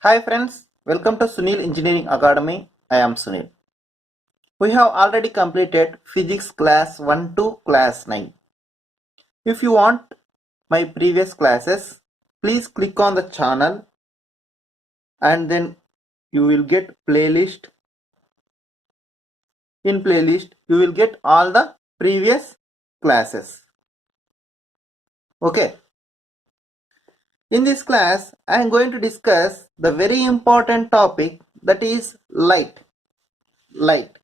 Hi friends, welcome to Sunil Engineering Academy. I am Sunil. We have already completed Physics class 1 to class 9. If you want my previous classes, please click on the channel and then you will get playlist. In playlist, you will get all the previous classes. Okay. In this class, I am going to discuss the very important topic, that is light. Light.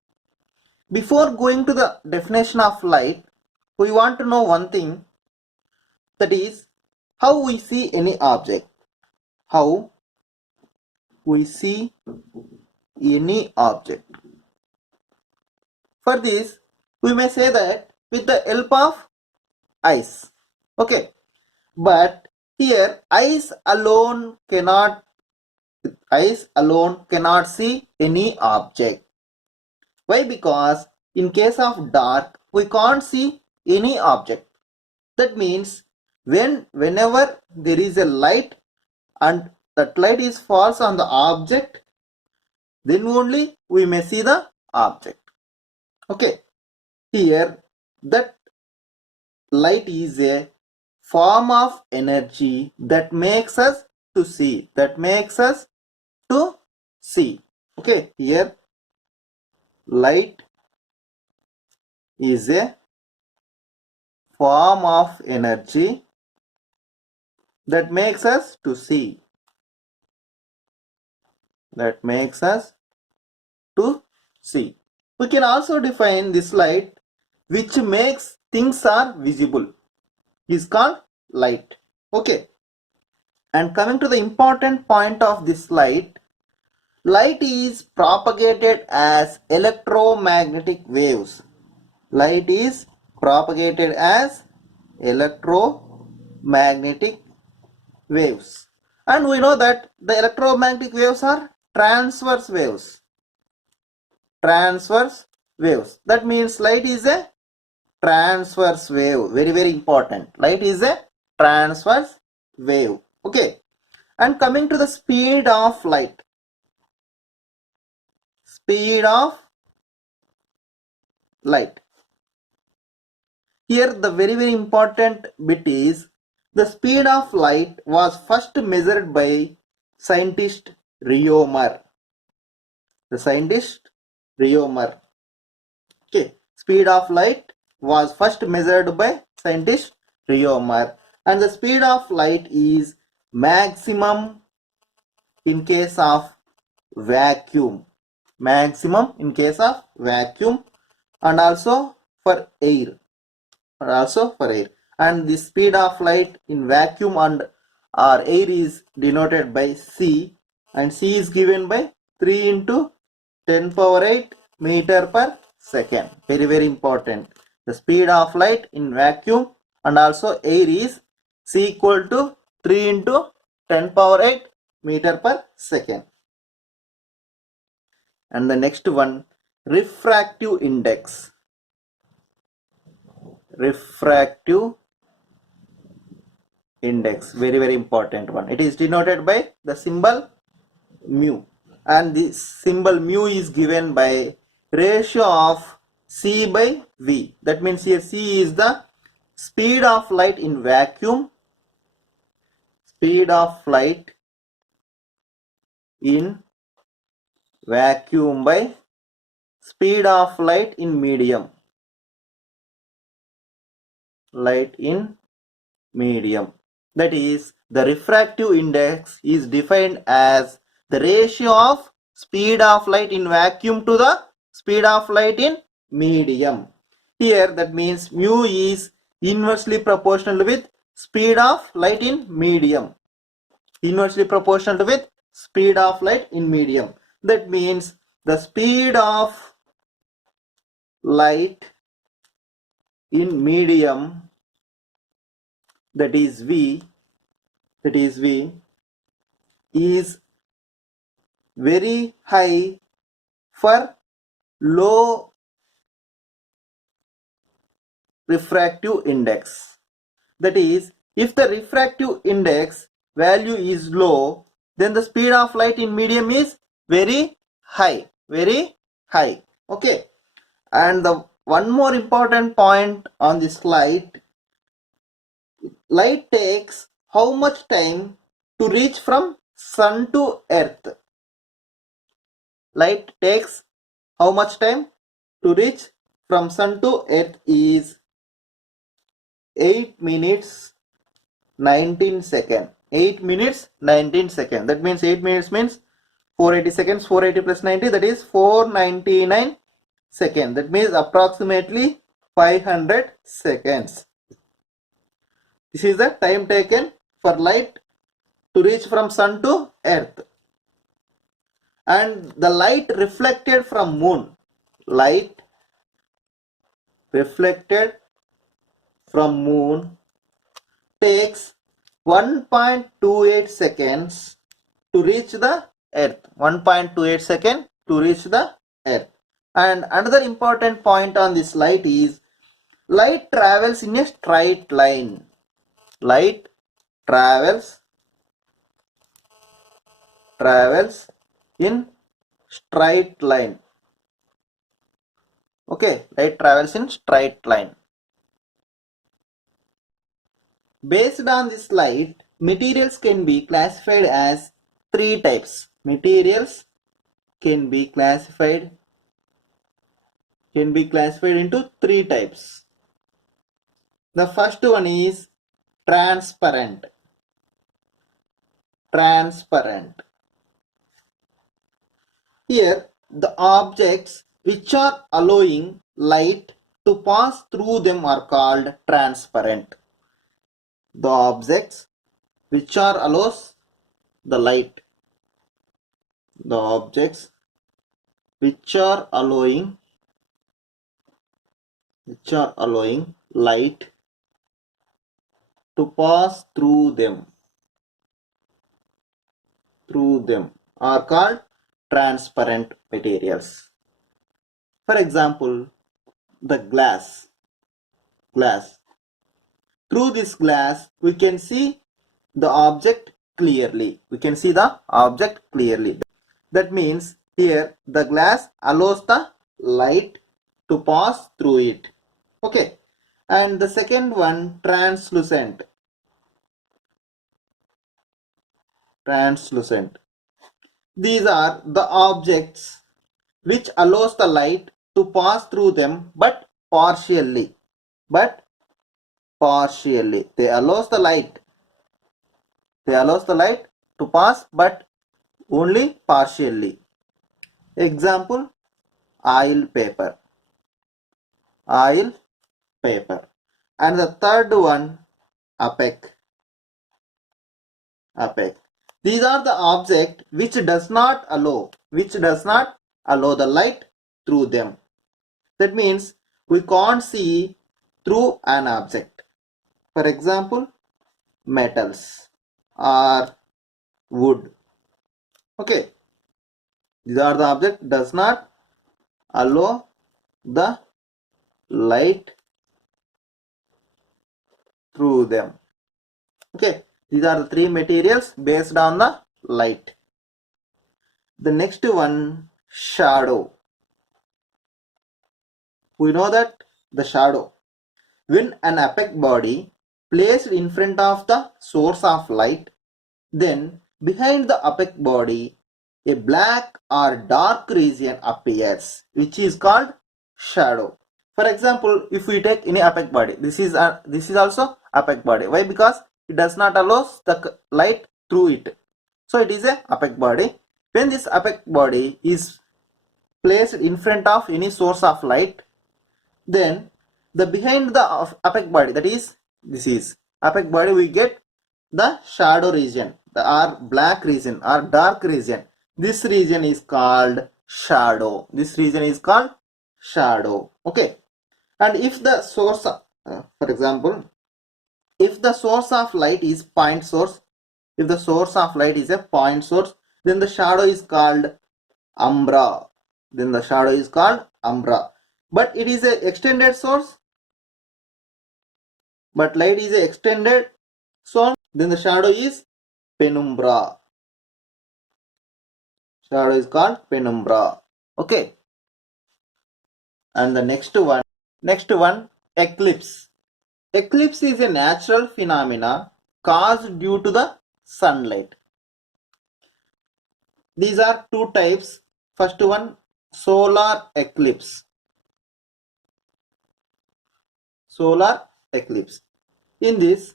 Before going to the definition of light, we want to know one thing, that is how we see any object. How we see any object. For this, we may say that with the help of eyes. Okay. But here eyes alone cannot see any object. Why? Because in case of dark, we can't see any object. That means whenever there is a light and that light is falls on the object, then only we may see the object. Okay. Here that light is a form of energy that makes us to see. Okay. Here light is a form of energy that makes us to see. We can also define this light which makes things are visible is called light. Okay. And coming to the important point of this light is propagated as electromagnetic waves. Light is propagated as electromagnetic waves. And we know that the electromagnetic waves are transverse waves. That means light is a transverse wave. Very important. Light is a transverse wave. Okay. And coming to the speed of light. Here the very important bit is the speed of light was first measured by scientist Riomer. Okay. Speed of light was first measured by scientist Riomer, and the speed of light is maximum in case of vacuum. And also for air. And the speed of light in vacuum and or air is denoted by C, and C is given by 3 into 10 power 8 meter per second. Very important. The speed of light in vacuum and also air is C equal to 3 into 10 power 8 meter per second. And the next one, refractive index. Very important one. It is denoted by the symbol mu, and this symbol mu is given by ratio of C by V. That means here C is the speed of light in vacuum, by speed of light in medium. That is, the refractive index is defined as the ratio of speed of light in vacuum to the speed of light in medium. Here that means mu is inversely proportional with speed of light in medium. That means the speed of light in medium, that is V, is very high for low refractive index. That is, if the refractive index value is low, then the speed of light in medium is very high, very high. Okay, and the one more important point on this light takes how much time to reach from sun to earth? Light takes how much time to reach from sun to earth is 8 minutes 19 seconds. 8 minutes 19 seconds. That means 8 minutes means 480 seconds. 480 plus 90, that is 499 seconds. That means approximately 500 seconds. This is the time taken for light to reach from sun to earth. And the light reflected from moon, light reflected from moon takes 1.28 seconds to reach the earth. 1.28 seconds to reach the earth. And another important point on this light is light travels in a straight line. Light travels in straight line. Okay, light travels in straight line. Based on this light, materials can be classified as 3 types. Materials can be classified into 3 types. The first one is transparent. Transparent. Here, the objects which are allowing light to pass through them are called transparent. The objects which are allows the light. The objects which are allowing light to pass through them are called transparent materials. For example, the glass. Through this glass, we can see the object clearly. That means here the glass allows the light to pass through it. Okay. And the second one, translucent. These are the objects which allows the light to pass through them but partially. They allows the light to pass but only partially. Example, oil paper. And the third one, opaque. These are the objects which does not allow the light through them. That means we can't see through an object. For example, metals or wood. Okay. These are the objects does not allow the light through them. Okay. These are the 3 materials based on the light. The next one, shadow. We know that the shadow, when an opaque body placed in front of the source of light, then behind the opaque body a black or dark region appears, which is called shadow. For example, if we take any opaque body, this is also opaque body. Why? Because it does not allow the light through it. So it is a opaque body. When this opaque body is placed in front of any source of light, then the behind the opaque body, that is, this is opaque body, we get the shadow region, or black region or dark region. This region is called shadow. Okay. And if the source, for example, if the source of light is point source, then the shadow is called umbra. But it is an extended source. But light is an extended source. Then the shadow is penumbra. shadow is called penumbra. Okay. And the next one, eclipse. Eclipse is a natural phenomena caused due to the sunlight. These are two types. First one, solar eclipse. Solar eclipse. In this,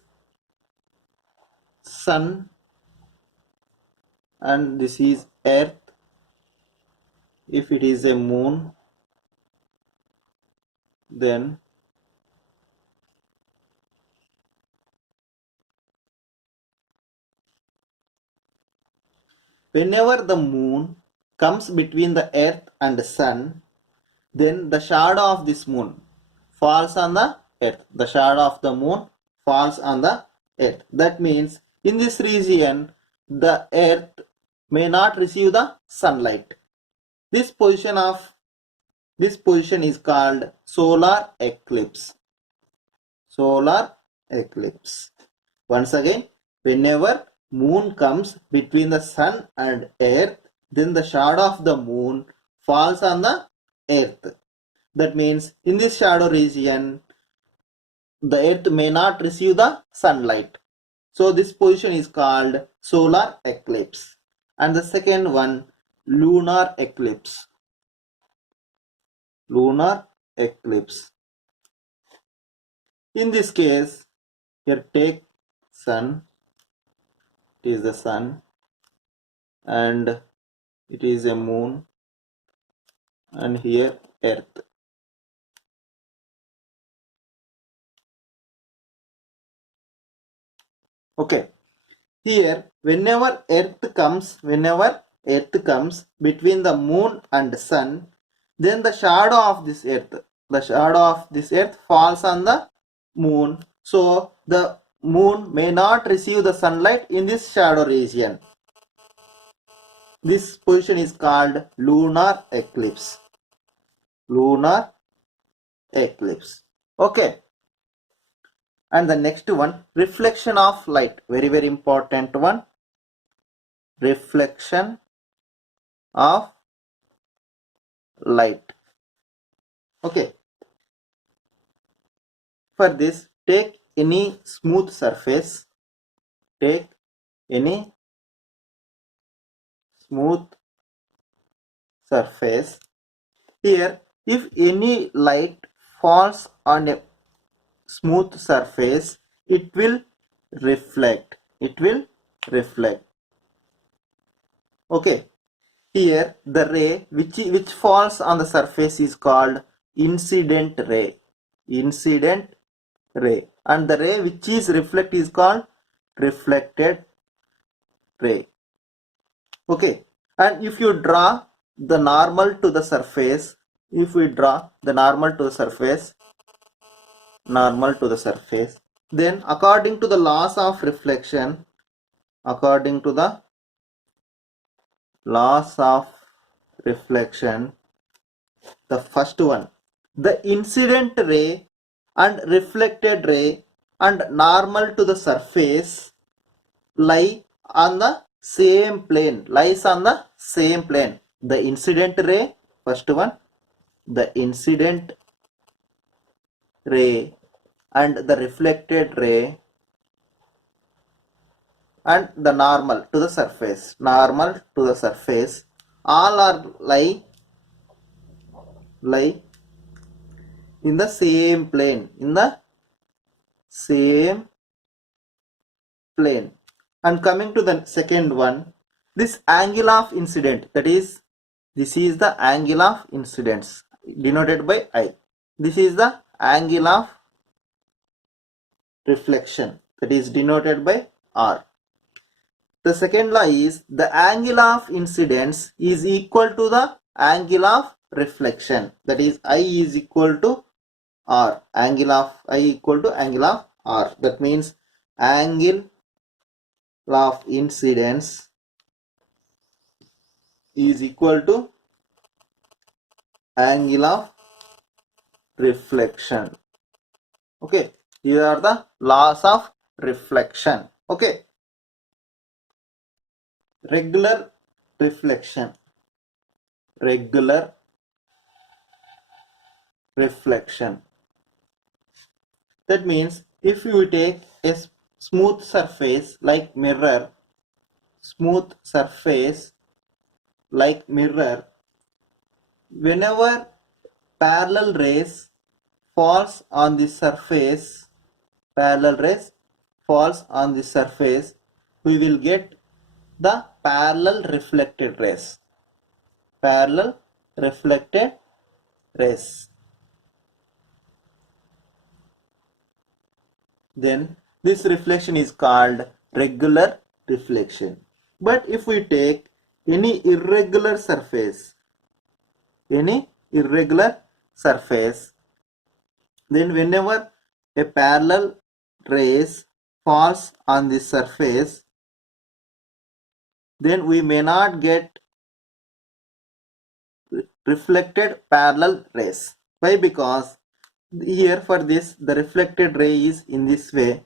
sun and this is earth. If it is a moon, then whenever the moon comes between the earth and the sun, then the shadow of this moon falls on the earth. The shadow of the moon falls on the earth. That means in this region, the earth may not receive the sunlight. This position is called solar eclipse. Solar eclipse. Once again, whenever moon comes between the sun and earth, then the shadow of the moon falls on the earth. That means in this shadow region, the earth may not receive the sunlight. So this position is called solar eclipse. And the second one, lunar eclipse. Lunar eclipse. In this case, here take sun. It is the sun. And it is a moon. And here earth. Okay. Here, whenever earth comes between the moon and sun, then the shadow of this earth falls on the moon. So the moon may not receive the sunlight in this shadow region. This position is called lunar eclipse. Lunar eclipse. Okay. And the next one, reflection of light. Very, very important one. Reflection of light. Okay. For this, take any smooth surface. Take any smooth surface. Here, if any light falls on a smooth surface, it will reflect. It will reflect. Okay. Here, the ray which falls on the surface is called incident ray. Incident ray. And the ray which is reflected is called reflected ray. Okay. And if you draw the normal to the surface, if we draw the normal to the surface, then according to the laws of reflection, the first one, the incident ray and reflected ray and normal to the surface lies on the same plane. The incident ray, first one, the incident ray and the reflected ray and the normal to the surface, all are lie in the same plane, And coming to the second one, this angle of incident, this is the angle of incidence denoted by I. This is the angle of reflection, that is denoted by R. The second law is the angle of incidence is equal to the angle of reflection, that is I is equal to R. Angle of I equal to angle of R. That means angle of incidence is equal to angle of reflection. Okay, these are the laws of reflection. Okay, regular reflection. regular reflection. That means if you take a smooth surface like mirror, smooth surface like mirror, whenever parallel rays falls on the surface, parallel rays falls on the surface, we will get the parallel reflected rays. Parallel reflected rays. Then this reflection is called regular reflection. But if we take any irregular surface, then whenever a parallel rays falls on the surface, then we may not get reflected parallel rays. Why? Because here for this the reflected ray is in this way,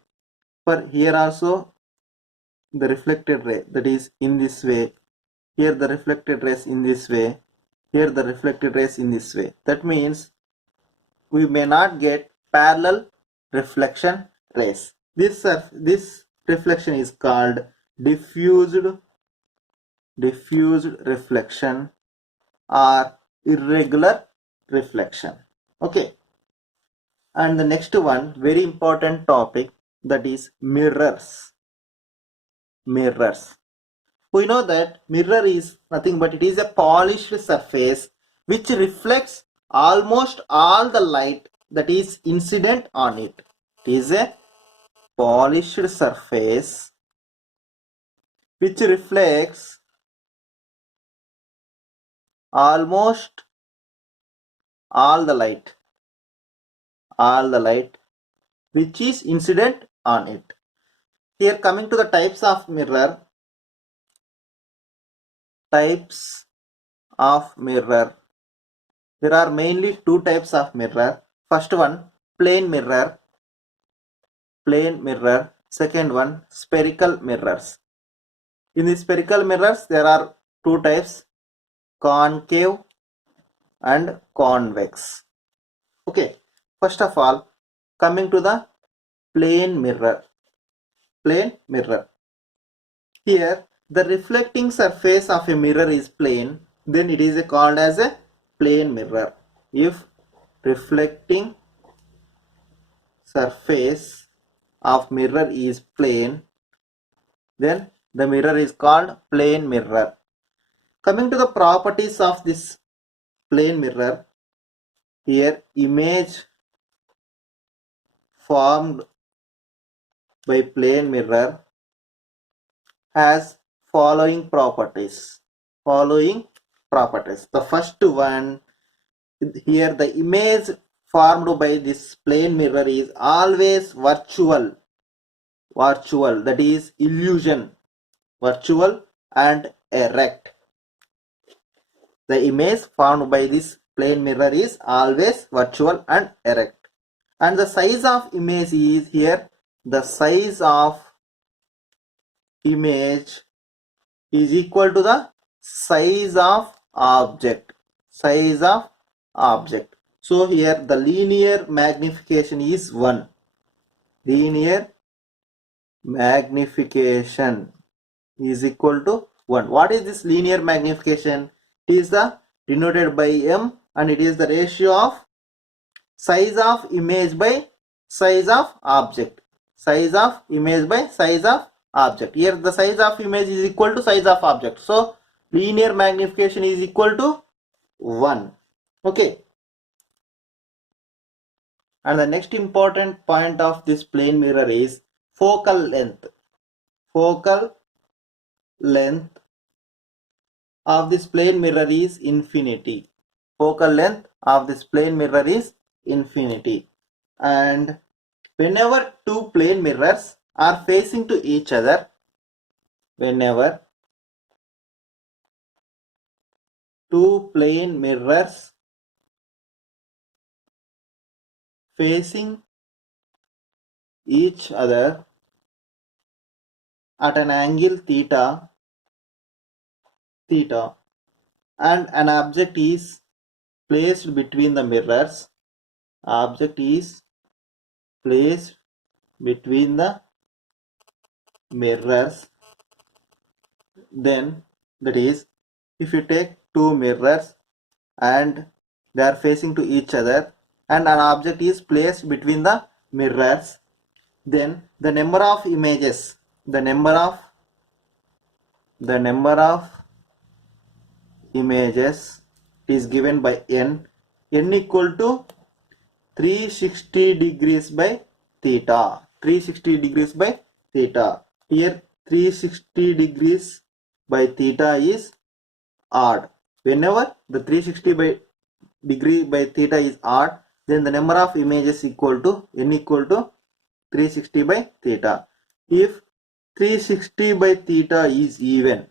for here also the reflected ray, that is in this way, here the reflected rays in this way, here the reflected rays in this way. That means we may not get parallel reflection rays. This reflection is called diffused reflection or irregular reflection. Okay. And the next one, very important topic, that is mirrors. Mirrors. We know that mirror is nothing but it is a polished surface which reflects almost all the light that is incident on it. It is a polished surface which reflects almost all the light which is incident on it. Here, coming to the types of mirror. Types of mirror. There are mainly two types of mirror. First one, plane mirror. Second one, spherical mirrors. In the spherical mirrors, there are two types, concave and convex. Okay, first of all, coming to the plane mirror. Here, the reflecting surface of a mirror is plane, then it is called as a plane mirror. If reflecting surface of mirror is plane, then the mirror is called plane mirror. Coming to the properties of this plane mirror, here image formed by plane mirror has following properties. The first one, here the image formed by this plane mirror is always virtual, that is illusion, virtual and erect. The image formed by this plane mirror is always virtual and erect. And the size of image is here, the size of image is equal to the size of object. So here the linear magnification is 1. Linear magnification is equal to 1. What is this linear magnification? It is the denoted by m, and it is the ratio of size of image by size of object. Size of image by size of object. Here the size of image is equal to size of object. So linear magnification is equal to 1. Okay. And the next important point of this plane mirror is focal length. Focal length of this plane mirror is infinity. Focal length of this plane mirror is infinity. And whenever two plane mirrors are facing to each other, whenever two plane mirrors facing each other at an angle theta, and an object is placed between the mirrors, object is placed between the mirrors, then that is, if you take two mirrors and they are facing to each other and an object is placed between the mirrors, then the number of images, the number of images is given by n equal to 360 degrees by theta. 360 degrees by theta. Here 360 degrees by theta is odd. Whenever the 360 by degree by theta is odd, then the number of images equal to n equal to 360 by theta. If 360 by theta is even,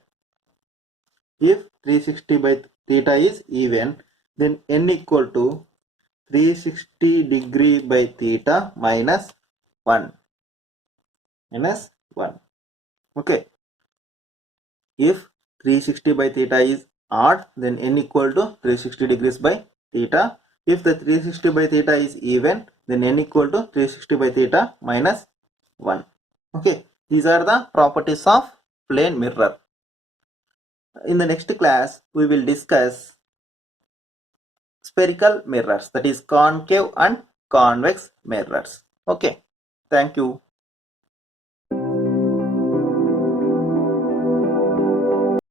if 360 by theta is even, then n equal to 360 degree by theta minus 1. Minus 1. Okay. If 360 by theta is odd, then n equal to 360 degrees by theta. If the 360 by theta is even, then n equal to 360 by theta minus 1. Okay. These are the properties of plane mirror. In the next class, we will discuss spherical mirrors, that is concave and convex mirrors. Okay. Thank you.